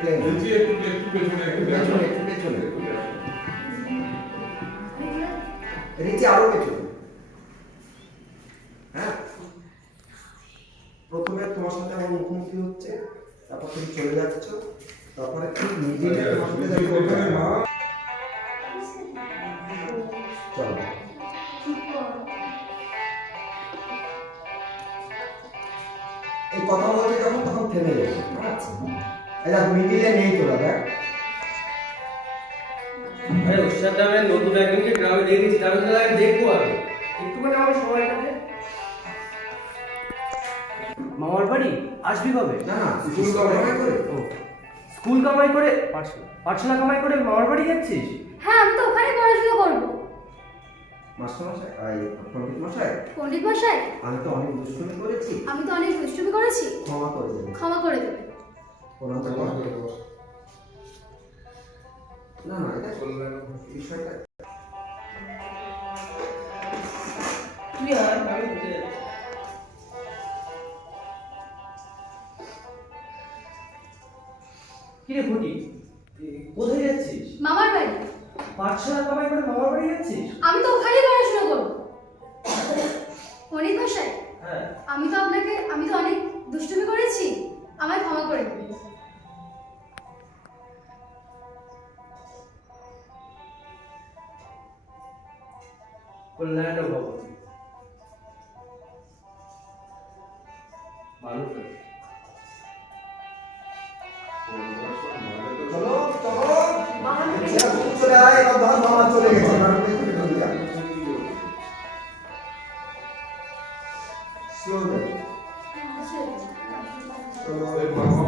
Plane বলছি একটু পেছনে রিচি আরো পেছনে। হ্যাঁ, প্রথমে তোমার সাথে আমার মুখোমুখি হচ্ছে, তারপর তুমি চলে যাচ্ছ, তারপরে ঠিক মিডিলে তোমার সাথে দেখা করবে। চলো এই কথা বলতে যখন তখন থেমে যাবে। আচ্ছা এই দেখ মিডিলে নেই তোরা, দেখ আরে ওস্তাদ আমি নতুন একজনকে গ্রামে দিয়ে দিয়েছি, গ্রামে গেলে দেখবো আমি একটুখানি আমার সময়টা দে। মামার বাড়ি আসবি কবে? না না স্কুল কামাই করে। ও স্কুল কামাই করে পাঠশালা কামাই করে মামার বাড়ি যাচ্ছিস? হ্যাঁ, আমি তো ওখানে পড়াশোনা করবো। মাস্টার মশাই, পণ্ডিত মশাই, পণ্ডিত মশাই, আমি তো অনেক দুষ্টুমি করেছি, আমি তো অনেক দুষ্টুমি করেছি, ক্ষমা করে দেবেন। ক্ষমা করে দেবে। প্রণাম করবেন। না না এটা বিষয়টা তুই আর আমি বুঝে যাচ্ছি। কি রে ফটি, কোথায় যাচ্ছিস? মামার বাড়ি। পাঠশালা কামাই করে মামার বাড়ি যাচ্ছিস? আমি তো ওখানে পড়াশোনা করবো। পণ্ডিত মশাই, হ্যাঁ আমি তো অনেক দুষ্টুমি করেছি, আমায় ক্ষমা করে দেবে। কল্যাণ ভবন মানুষ চলো চলো চলে আয়, এবার ধর মামা চলে গেছে, এবার পেছনে চলে যা। স্লো যা। চলো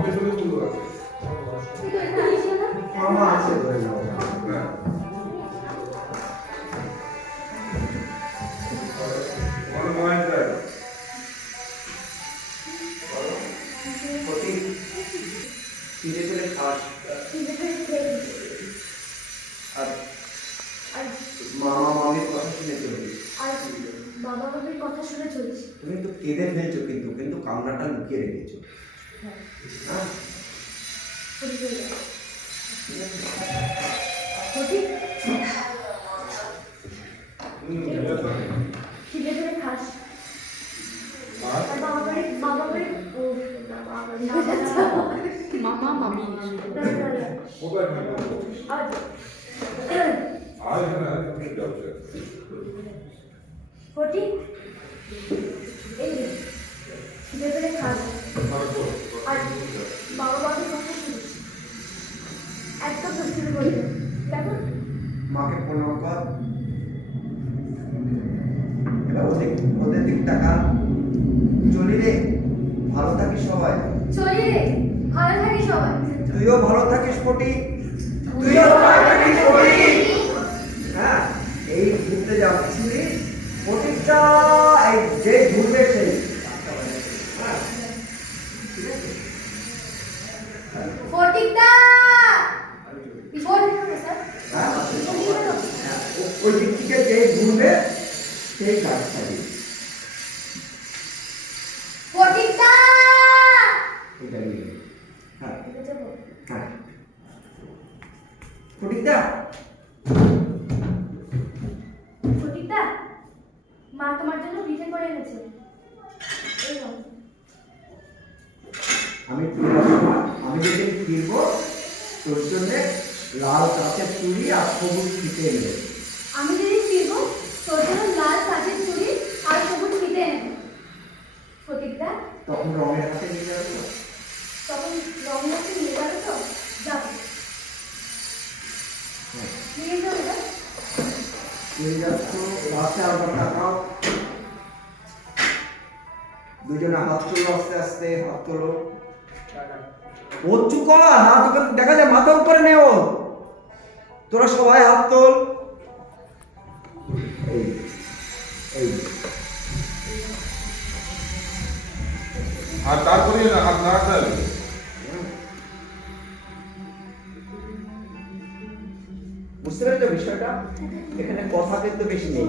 পেছনে চলে আসে। তুই তো এখানে আসিস না? মামা আছে ধরে নাও। আমার মোবাইল দেয়। প্রতি ধীরে ধীরে খাস। আর আর মামা মামির কথা শুনে চলবি। আর বাবা বাবির কথা শুনে চলছি। তুমি তো কেঁদে ফেলছো, কিন্তু কিন্তু কান্নাটা লুকিয়ে রেখেছো। হ্যাঁ ঠিক আছে। ঠিক আছে? ধীরে ধীরে খাস। আর আর বাবা বাড়ি মামা মামি কোথায় থাকবে? আর আর এখানে কি যাচ্ছে? ফটি এই ধীরে ধীরে খাস। আর বাবা বাবির কথা শুনিস, একদম দুষ্টুমি করবি না। কেমন? মাকে প্রণাম কর। এবার ওদের দিক টাকা। চলি রে, ভালো থাকিস সবাই। চলি রে, ভালো থাকি সবাই। তুইও ভালো থাকিস পটি, তুইও ভালো থাকিস পটি। হ্যাঁ, এই ঘুরতে যাচ্ছিলি পটিটা, এই যে ঘুরবে সেই। হ্যাঁ, ঠিক আছে? ফটিকদা বিফোর স্যার হ্যাঁ, হ্যাঁ, ওই দিক থেকে যে ঘুরবে সেই কাজ থাকবে। ফটিকদা এটা নিয়ে। হ্যাঁ এটা যাবো। হ্যাঁ, ফটিকদা ফটিকদা, মা তোমার জন্য পিঠে করে এনেছে। এই নাও। আমি ফেরার সময় আমি যেদিন ফিরবো তোর জন্য লাল কাঁচের চুড়ি আর সবুজ ফিতে এনে আমি যেদিন ফিরবো তোর জন্য লাল কাঁচের চুড়ি আর সবুজ ফিতে এনেবে। ফটিকদা, তখন রঙের হাতে নিয়ে যাবে তো? তখন রঙনাথকে নিয়ে যাবে তো? যাবো। হ্যাঁ, নিয়ে যাবে না? নিয়ে যাচ্ছ, বাসে আবার তাকাও। দুজনে হাত তোলো, আস্তে আস্তে হাত তোলো। উঁচু কর, হাত উপরে দেখা যায় মাথার উপরে নেও। তোরা সবাই হাত তোল। এই এই আর তারপরে হাত নাড়াতে হবে। বুঝতে পেরেছো বিষয়টা? এখানে কথা কিন্তু বেশি নেই।